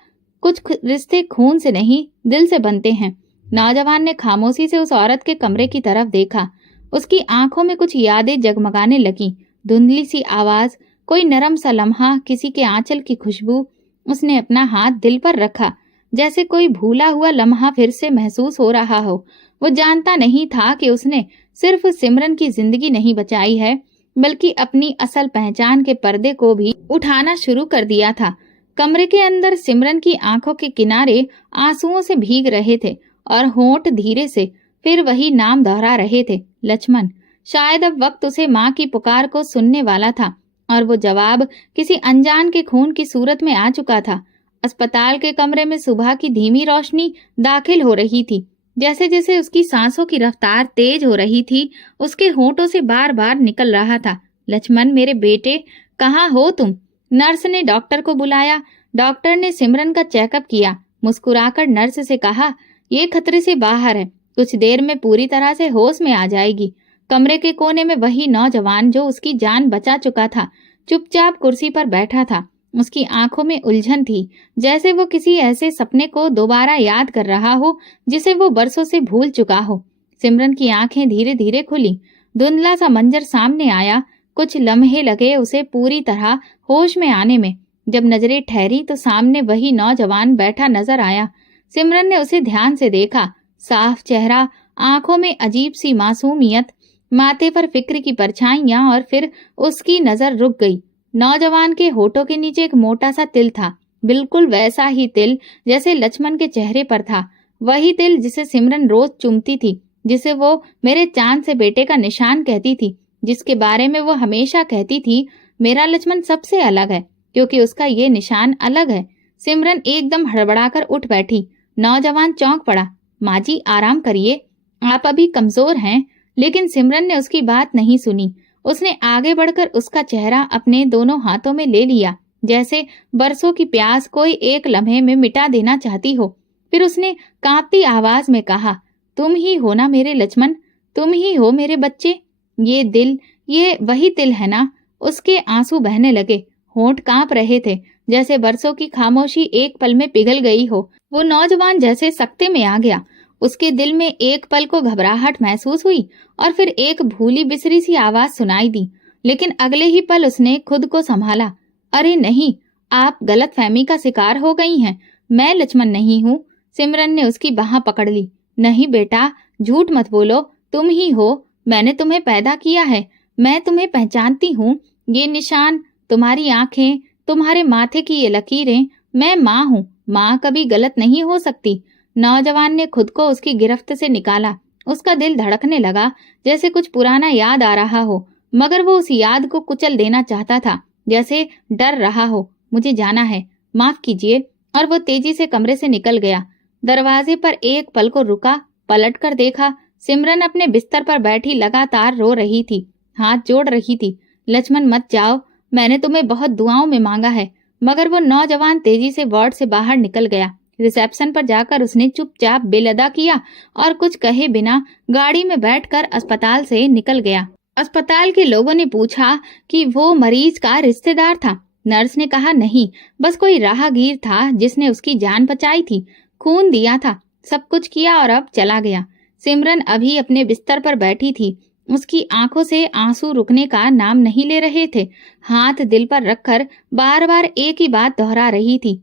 कुछ रिश्ते खून से नहीं दिल से बनते हैं। नौजवान ने खामोशी से उस औरत के कमरे की तरफ देखा। उसकी आंखों में कुछ यादें जगमगाने लगी, धुंधली सी आवाज, कोई नरम सा लम्हा, किसी के आंचल की खुशबू। उसने अपना हाथ दिल पर रखा, जैसे कोई भूला हुआ लम्हा फिर से महसूस हो रहा हो। वो जानता नहीं था कि उसने सिर्फ सिमरन की जिंदगी नहीं बचाई है, बल्कि अपनी असल पहचान के पर्दे को भी उठाना शुरू कर दिया था। कमरे के अंदर सिमरन की आंखों के किनारे आंसुओं से भीग रहे थे और होंठ धीरे से फिर वही नाम दोहरा रहे थे, लक्ष्मण। शायद अब वक्त उसे माँ की पुकार को सुनने वाला था और वो जवाब किसी अनजान के खून की सूरत में आ चुका था। अस्पताल के कमरे में सुबह की धीमी रोशनी दाखिल हो रही थी। जैसे जैसे उसकी सांसों की रफ्तार तेज हो रही थी, उसके होंठों से बार बार निकल रहा था, लक्ष्मण मेरे बेटे, कहाँ हो तुम? नर्स ने डॉक्टर को बुलाया। डॉक्टर ने सिमरन का चेकअप किया। मुस्कुराकर नर्स से कहा, ये खतरे से बाहर है, कुछ देर में पूरी तरह से होश में आ जाएगी। कमरे के कोने में वही नौजवान जो उसकी जान बचा चुका था, चुपचाप कुर्सी पर बैठा था। उसकी आंखों में उलझन थी, जैसे वो किसी ऐसे सपने को दोबारा याद कर रहा हो जिसे वो बरसों से भूल चुका हो। सिमरन की आंखें धीरे धीरे खुली। धुंधला सा मंजर सामने आया। कुछ लम्हे लगे उसे पूरी तरह होश में आने में। जब नजरें ठहरी तो सामने वही नौजवान बैठा नजर आया। सिमरन ने उसे ध्यान से देखा। साफ चेहरा, आंखों में अजीब सी मासूमियत, माथे पर फिक्र की परछाइयां, और फिर उसकी नजर रुक गई। नौजवान के होठों के नीचे एक मोटा सा तिल था, बिल्कुल वैसा ही तिल जैसे लक्ष्मण के चेहरे पर था। वही तिल जिसे सिमरन रोज चूमती थी, जिसे वो मेरे चांद से बेटे का निशान कहती थी, जिसके बारे में वो हमेशा कहती थी, मेरा लक्ष्मण सबसे अलग है क्योंकि उसका ये निशान अलग है। सिमरन एकदम हड़बड़ाकर उठ बैठी। नौजवान चौंक पड़ा। माँ जी आराम करिए, आप अभी कमजोर हैं। लेकिन सिमरन ने उसकी बात नहीं सुनी। उसने आगे बढ़कर उसका चेहरा अपने दोनों हाथों में ले लिया, जैसे बरसों की प्यास कोई एक लम्हे में मिटा देना चाहती हो। फिर उसने कांपती आवाज में कहा, तुम ही हो ना मेरे लक्ष्मण, तुम ही हो मेरे बच्चे। ये दिल, ये वही तिल है ना? उसके आंसू बहने लगे, होंठ कांप रहे थे, जैसे बरसों की खामोशी एक पल में पिघल गई हो। वो नौजवान जैसे सकते में आ गया। उसके दिल में एक पल को घबराहट महसूस हुई और फिर एक भूली बिसरी सी आवाज सुनाई दी। लेकिन अगले ही पल उसने खुद को संभाला। अरे नहीं, आप गलतफहमी का शिकार हो गई हैं। मैं लक्ष्मण नहीं हूँ। सिमरन ने उसकी बाह पकड़ ली। नहीं बेटा, झूठ मत बोलो, तुम ही हो। मैंने तुम्हें पैदा किया है, मैं तुम्हें पहचानती हूँ। ये निशान, तुम्हारी आंखें, तुम्हारे माथे की ये लकीरें, मैं माँ हूँ। माँ कभी गलत नहीं हो सकती। नौजवान ने खुद को उसकी गिरफ्त से निकाला। उसका दिल धड़कने लगा, जैसे कुछ पुराना याद आ रहा हो, मगर वो उस याद को कुचल देना चाहता था, जैसे डर रहा हो। मुझे जाना है, माफ कीजिए। और वो तेजी से कमरे से निकल गया। दरवाजे पर एक पल को रुका, पलट कर देखा। सिमरन अपने बिस्तर पर बैठी लगातार रो रही थी, हाथ जोड़ रही थी। लक्ष्मण मत जाओ, मैंने तुम्हें बहुत दुआओं में मांगा है। मगर वो नौजवान तेजी से वार्ड से बाहर निकल गया। रिसेप्शन पर जाकर उसने चुपचाप बिल अदा किया और कुछ कहे बिना गाड़ी में बैठकर अस्पताल से निकल गया। अस्पताल के लोगों ने पूछा कि वो मरीज का रिश्तेदार था। नर्स ने कहा नहीं, बस कोई राहगीर था जिसने उसकी जान बचाई थी, खून दिया था, सब कुछ किया और अब चला गया। सिमरन अभी अपने बिस्तर पर बैठी थी। उसकी आंखों से आंसू रुकने का नाम नहीं ले रहे थे। हाथ दिल पर रखकर बार बार एक ही बात दोहरा रही थी,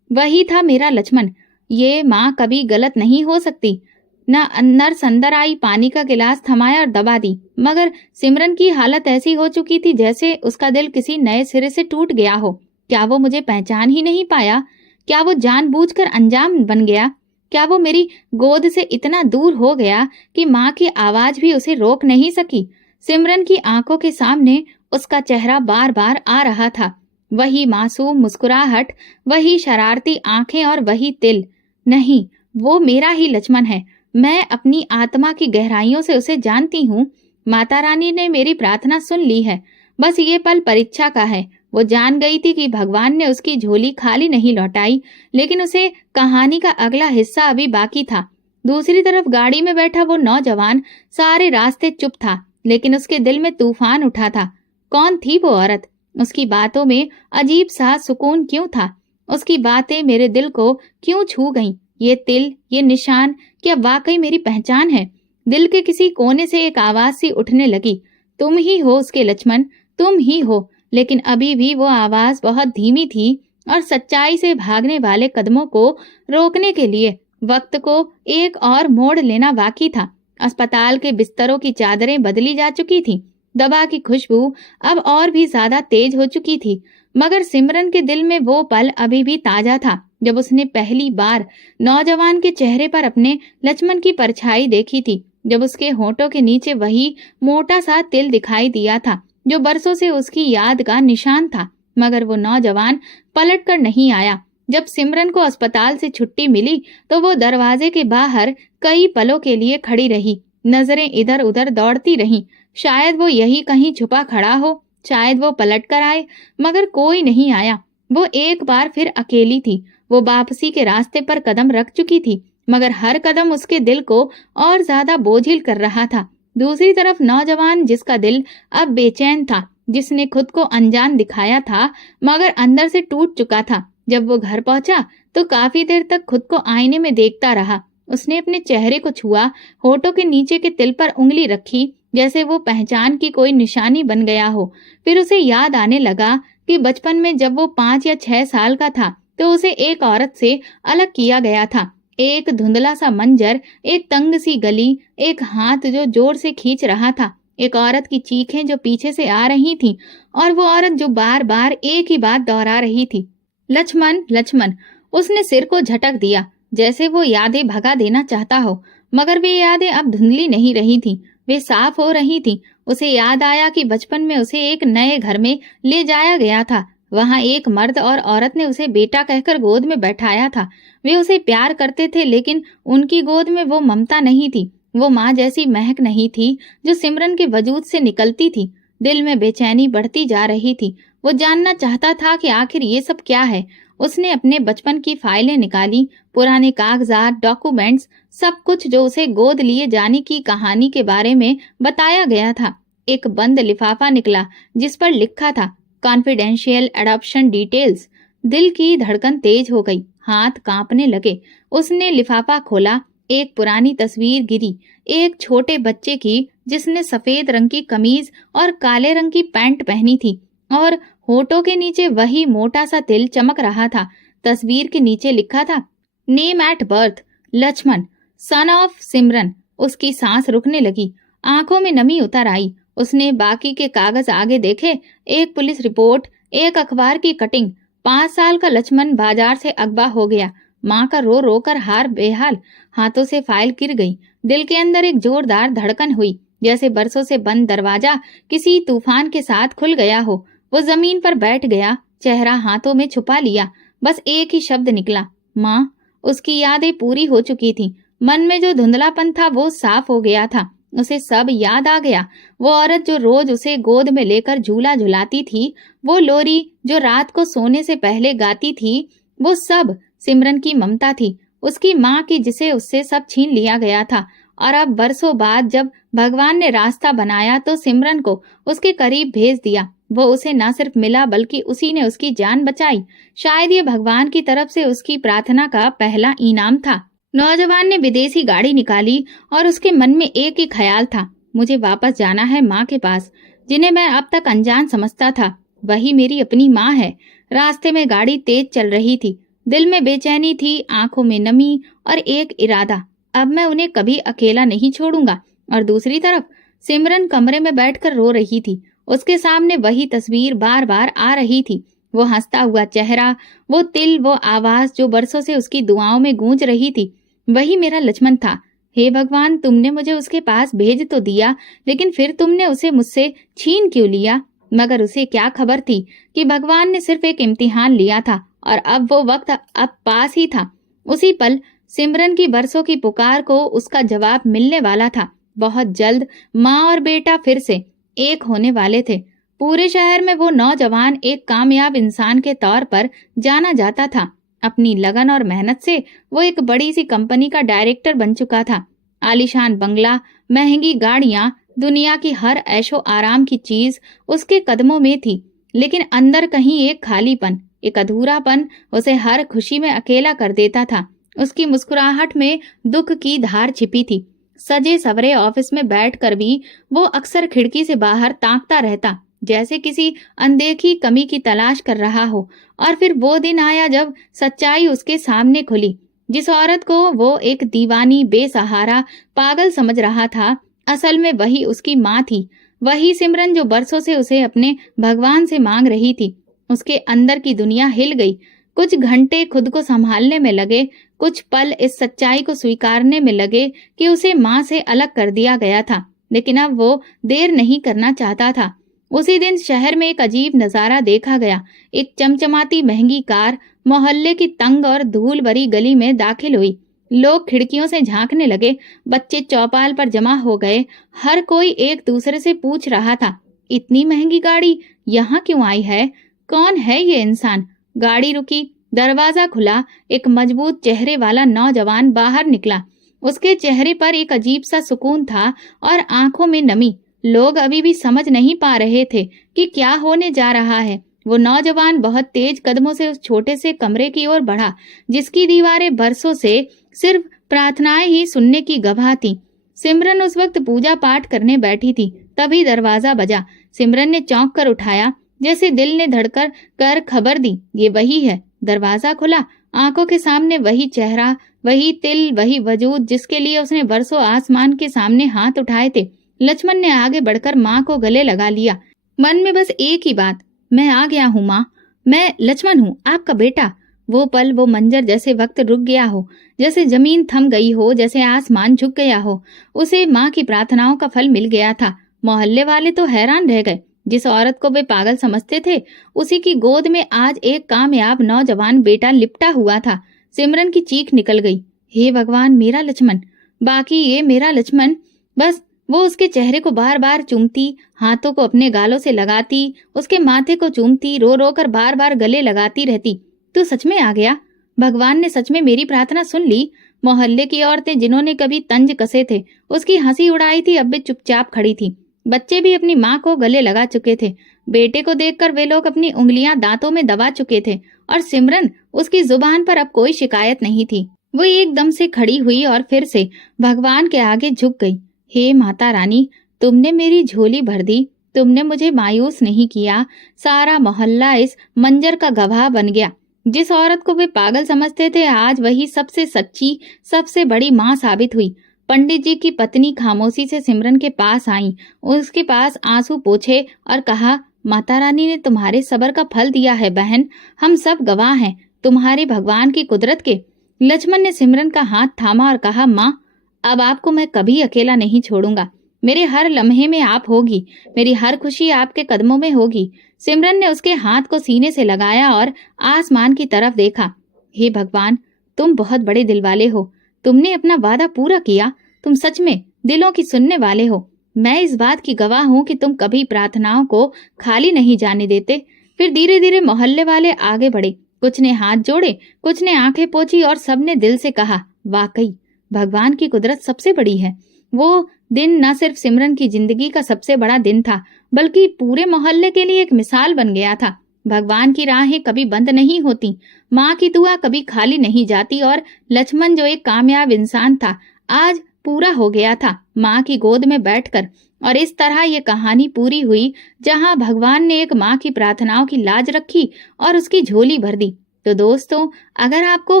वही था मेरा लक्ष्मण। ये माँ कभी गलत नहीं हो सकती। नर्स अंदर आई, पानी का गिलास थमाया और दबा दी। मगर सिमरन की हालत ऐसी हो चुकी थी जैसे उसका दिल किसी नए सिरे से टूट गया हो। क्या वो मुझे पहचान ही नहीं पाया? क्या वो जानबूझकर अनजान बन गया? क्या वो मेरी गोद से इतना दूर हो गया कि माँ की आवाज भी उसे रोक नहीं सकी? सिमरन की आंखों के सामने उसका चेहरा बार बार आ रहा था। वही मासूम मुस्कुराहट, वही शरारती आंखें और वही तिल। नहीं, वो मेरा ही लक्ष्मण है। मैं अपनी आत्मा की गहराइयों से उसे जानती हूँ। माता रानी ने मेरी प्रार्थना सुन ली है। बस ये पल परीक्षा का है। वो जान गई थी कि भगवान ने उसकी झोली खाली नहीं लौटाई, लेकिन उसे कहानी का अगला हिस्सा अभी बाकी था। दूसरी तरफ गाड़ी में बैठा वो नौजवान सारे रास्ते चुप था, लेकिन उसके दिल में तूफान उठा था। कौन थी वो औरत? उसकी बातों में अजीब सा सुकून क्यों था? उसकी बातें मेरे दिल को क्यों छू गईं? ये तिल, ये निशान क्या वाकई मेरी पहचान है? दिल के किसी कोने से एक आवाज सी उठने लगी, तुम ही हो उसके लक्ष्मण, तुम ही हो। लेकिन अभी भी वो आवाज बहुत धीमी थी और सच्चाई से भागने वाले कदमों को रोकने के लिए वक्त को एक और मोड़ लेना बाकी था। अस्पताल के बिस्तरों की चादरें बदली जा चुकी थीं। दवा की खुशबू अब और भी ज्यादा तेज हो चुकी थी, मगर सिमरन के दिल में वो पल अभी भी ताजा था जब उसने पहली बार नौजवान के चेहरे पर अपने लक्ष्मण की परछाई देखी थी, जब उसके होठों के नीचे वही मोटा सा तिल दिखाई दिया था जो बरसों से उसकी याद का निशान था। मगर वो नौजवान पलट कर नहीं आया। जब सिमरन को अस्पताल से छुट्टी मिली तो वो दरवाजे के बाहर कई पलों के लिए खड़ी रही। नजरें इधर उधर दौड़ती रहीं। शायद वो यही कहीं छुपा खड़ा हो, शायद वो पलट कर आए, मगर कोई नहीं आया। वो एक बार फिर अकेली थी। वो वापसी के रास्ते पर कदम रख चुकी थी, मगर हर कदम उसके दिल को और ज्यादा बोझिल कर रहा था। दूसरी तरफ नौजवान जिसका दिल अब बेचैन था, जिसने खुद को अनजान दिखाया था मगर अंदर से टूट चुका था। जब वो घर पहुंचा तो काफी देर तक खुद को आईने में देखता रहा। उसने अपने चेहरे को छुआ, होठों के नीचे के तिल पर उंगली रखी, जैसे वो पहचान की कोई निशानी बन गया हो। फिर उसे याद आने लगा कि बचपन में जब वो 5 या 6 साल का था तो उसे एक औरत से अलग किया गया था। एक धुंधला सा मंजर, एक तंग सी गली, एक हाथ जो जोर से खींच रहा था, एक औरत की चीखें जो पीछे से आ रही थीं, और वो औरत जो बार बार एक ही बात दोहरा रही थी, लक्ष्मण लक्ष्मण। उसने सिर को झटक दिया, जैसे वो यादें भगा देना चाहता हो, मगर वे यादें अब धुंधली नहीं रही थीं, वे साफ हो रही थीं। उसे याद आया कि बचपन में उसे एक नए घर में ले जाया गया था। वहां एक मर्द और औरत ने उसे बेटा कहकर गोद में बैठाया था। वे उसे प्यार करते थे, लेकिन उनकी गोद में वो ममता नहीं थी, वो माँ जैसी महक नहीं थी जो सिमरन के वजूद से निकलती थी। दिल में बेचैनी बढ़ती जा रही थी। वो जानना चाहता था कि आखिर ये सब क्या है। उसने अपने बचपन की फाइलें निकाली, पुराने कागजात, डॉक्यूमेंट्स, सब कुछ जो उसे गोद लिए जाने की कहानी के बारे में बताया गया था। एक बंद लिफाफा निकला जिस पर लिखा था कॉन्फिडेंशियल एडॉप्शन डिटेल्स। दिल की धड़कन तेज हो गई, हाथ कांपने लगे। उसने लिफाफा खोला। एक पुरानी तस्वीर गिरी, एक छोटे बच्चे की जिसने सफेद रंग की कमीज और काले रंग की पैंट पहनी थी, और होठों के नीचे वही मोटा सा तिल चमक रहा था। तस्वीर के नीचे लिखा था name at birth Lakshman, son of Simran. उसकी सांस रुकने लगी, आंखों में नमी उतर आई। उसने बाकी के कागज आगे देखे, एक पुलिस रिपोर्ट, एक अखबार की कटिंग। 5 साल का लक्ष्मण बाजार से अगवा हो गया। माँ का रो रो कर हार बेहाल, हाथों से फाइल गिर गई। दिल के अंदर एक जोरदार धड़कन हुई, जैसे बरसों से बंद दरवाजा किसी तूफान के साथ खुल गया हो। वो जमीन पर बैठ गया, चेहरा हाथों में छुपा लिया। बस एक ही शब्द निकला, माँ। उसकी यादें पूरी हो चुकी थी। मन में जो धुंधलापन था वो साफ हो गया था। उसे सब याद आ गया। वो औरत जो रोज उसे गोद में लेकर झूला झुलाती थी, वो लोरी जो रात को सोने से पहले गाती थी, वो सब सिमरन की ममता थी, उसकी माँ की जिसे उससे सब छीन लिया गया था। और अब बरसों बाद जब भगवान ने रास्ता बनाया तो सिमरन को उसके करीब भेज दिया। वो उसे न सिर्फ मिला बल्कि उसी ने उसकी जान बचाई। शायद ये भगवान की तरफ से उसकी प्रार्थना का पहला इनाम था। नौजवान ने विदेशी गाड़ी निकाली और उसके मन में एक ही ख्याल था, मुझे वापस जाना है माँ के पास, जिन्हें मैं अब तक अनजान समझता था। वही मेरी अपनी माँ है। रास्ते में गाड़ी तेज चल रही थी। दिल में बेचैनी थी, आंखों में नमी और एक इरादा, अब मैं उन्हें कभी अकेला नहीं छोड़ूंगा। और दूसरी तरफ सिमरन कमरे में बैठकर रो रही थी। उसके सामने वही तस्वीर बार बार आ रही थी, वो हंसता हुआ चेहरा, वो तिल, वो आवाज जो बरसों से उसकी दुआओं में गूंज रही थी। वही मेरा लक्ष्मण था। हे भगवान, तुमने मुझे उसके पास भेज तो दिया, लेकिन फिर तुमने उसे मुझसे छीन क्यों लिया? मगर उसे क्या खबर थी कि भगवान ने सिर्फ एक इम्तिहान लिया था और अब वो वक्त अब पास ही था। उसी पल सिमरन की बरसों की पुकार को उसका जवाब मिलने वाला था। बहुत जल्द माँ और बेटा फिर से एक होने वाले थे। पूरे शहर में वो नौजवान एक कामयाब इंसान के तौर पर जाना जाता था। अपनी लगन और मेहनत से वो एक बड़ी सी कंपनी का डायरेक्टर बन चुका था। आलीशान बंगला, महंगी गाड़ियां, दुनिया की हर ऐशो आराम की चीज उसके कदमों में थी, लेकिन अंदर कहीं एक खालीपन, एक अधूरापन उसे हर खुशी में अकेला कर देता था। उसकी मुस्कुराहट में दुख की धार छिपी थी। सजे सवरे ऑफिस में बैठकर भी वो अक्सर खिड़की से बाहर ताकता रहता, जैसे किसी अनदेखी कमी की तलाश कर रहा हो। और फिर वो दिन आया जब सच्चाई उसके सामने खुली। जिस औरत को वो एक दीवानी, बेसहारा, पागल समझ रहा था, असल में वही उसकी माँ थी। वही सिमरन जो बरसों से उसे अपने भगवान से मांग रही थी। उसके अंदर की दुनिया हिल गई। कुछ घंटे खुद को संभालने में लगे, कुछ पल इस सच्चाई को स्वीकारने में लगे कि उसे माँ से अलग कर दिया गया था। लेकिन अब वो देर नहीं करना चाहता था। उसी दिन शहर में एक अजीब नजारा देखा गया। एक चमचमाती महंगी कार मोहल्ले की तंग और धूल भरी गली में दाखिल हुई। लोग खिड़कियों से झांकने लगे, बच्चे चौपाल पर जमा हो गए। हर कोई एक दूसरे से पूछ रहा था, इतनी महंगी गाड़ी यहाँ क्यों आई है? कौन है ये इंसान? गाड़ी रुकी, दरवाजा खुला, एक मजबूत चेहरे वाला नौजवान बाहर निकला। उसके चेहरे पर एक अजीब सा सुकून था और आंखों में नमी। लोग अभी भी समझ नहीं पा रहे थे कि क्या होने जा रहा है। वो नौजवान बहुत तेज कदमों से उस छोटे से कमरे की ओर बढ़ा, जिसकी दीवारें बरसों से सिर्फ प्रार्थनाएं ही सुनने की गवाह थी। सिमरन उस वक्त पूजा पाठ करने बैठी थी। तभी दरवाजा बजा। सिमरन ने चौंक कर उठाया, जैसे दिल ने धड़कर कर खबर दी, ये वही है। दरवाजा खुला, आंखों के सामने वही चेहरा, वही तिल, वही वजूद जिसके लिए उसने बरसों आसमान के सामने हाथ उठाए थे। लक्ष्मण ने आगे बढ़कर माँ को गले लगा लिया, मन में बस एक ही बात, मैं आ गया हूँ माँ, मैं लक्ष्मण हूँ, आपका बेटा। वो पल, वो मंजर, जैसे वक्त रुक गया हो, जैसे जमीन थम गई हो, जैसे आसमान झुक गया हो। उसे माँ की प्रार्थनाओं का फल मिल गया था। मोहल्ले वाले तो हैरान रह गए। जिस औरत को वे पागल समझते थे, उसी की गोद में आज एक कामयाब नौजवान बेटा लिपटा हुआ था। सिमरन की चीख निकल गई, हे भगवान, मेरा लक्ष्मण, बाकी ये मेरा लक्ष्मण। बस वो उसके चेहरे को बार बार चूमती, हाथों को अपने गालों से लगाती, उसके माथे को चूमती, रो रो कर बार बार गले लगाती रहती। तू सच में आ गया? भगवान ने सच में मेरी प्रार्थना सुन ली? मोहल्ले की औरतें जिन्होंने कभी तंज कसे थे, उसकी हंसी उड़ाई थी, अब भी चुपचाप खड़ी थी। बच्चे भी अपनी माँ को गले लगा चुके थे। बेटे को देखकर वे लोग अपनी उंगलियां दांतों में दबा चुके थे। और सिमरन, उसकी जुबान पर अब कोई शिकायत नहीं थी। वो एकदम से खड़ी हुई और फिर से भगवान के आगे झुक गई। हे माता रानी, तुमने मेरी झोली भर दी, तुमने मुझे मायूस नहीं किया। सारा मोहल्ला इस मंजर का गवाह बन गया। जिस औरत को वे पागल समझते थे, आज वही सबसे सच्ची, सबसे बड़ी माँ साबित हुई। पंडित जी की पत्नी खामोशी से सिमरन के पास आई, उसके पास आंसू पोंछे और कहा, माता रानी ने तुम्हारे सब्र का फल दिया है बहन, हम सब गवाह हैं तुम्हारे भगवान की कुदरत के। लक्ष्मण ने सिमरन का हाथ थामा और कहा, माँ, अब आपको मैं कभी अकेला नहीं छोड़ूंगा। मेरे हर लम्हे में आप होगी, मेरी हर खुशी आपके कदमों में होगी। सिमरन ने उसके हाथ को सीने से लगाया और आसमान की तरफ देखा। हे भगवान, तुम बहुत बड़े दिल वाले हो, तुमने अपना वादा पूरा किया, तुम सच में दिलों की सुनने वाले हो। मैं इस बात की गवाह हूँ कि तुम कभी प्रार्थनाओं को खाली नहीं जाने देते। फिर धीरे धीरे मोहल्ले वाले आगे बढ़े। कुछ ने हाथ जोड़े, कुछ ने आंखें पोंछी और सबने दिल से कहा, वाकई भगवान की कुदरत सबसे बड़ी है। वो दिन न सिर्फ सिमरन की जिंदगी का सबसे बड़ा दिन था, बल्कि पूरे मोहल्ले के लिए एक मिसाल बन गया था। भगवान की राहें कभी बंद नहीं होती, माँ की दुआ कभी खाली नहीं जाती। और लक्ष्मण, जो एक कामयाब इंसान था, आज पूरा हो गया था माँ की गोद में बैठकर। और इस तरह ये कहानी पूरी हुई, जहाँ भगवान ने एक माँ की प्रार्थनाओं की लाज रखी और उसकी झोली भर दी। तो दोस्तों, अगर आपको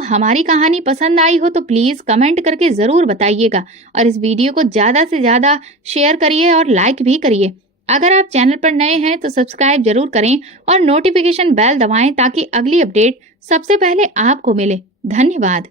हमारी कहानी पसंद आई हो तो प्लीज कमेंट करके जरूर बताइएगा और इस वीडियो को ज्यादा से ज्यादा शेयर करिए और लाइक भी करिए। अगर आप चैनल पर नए हैं तो सब्सक्राइब जरूर करें और नोटिफिकेशन बेल दबाएं ताकि अगली अपडेट सबसे पहले आपको मिले। धन्यवाद।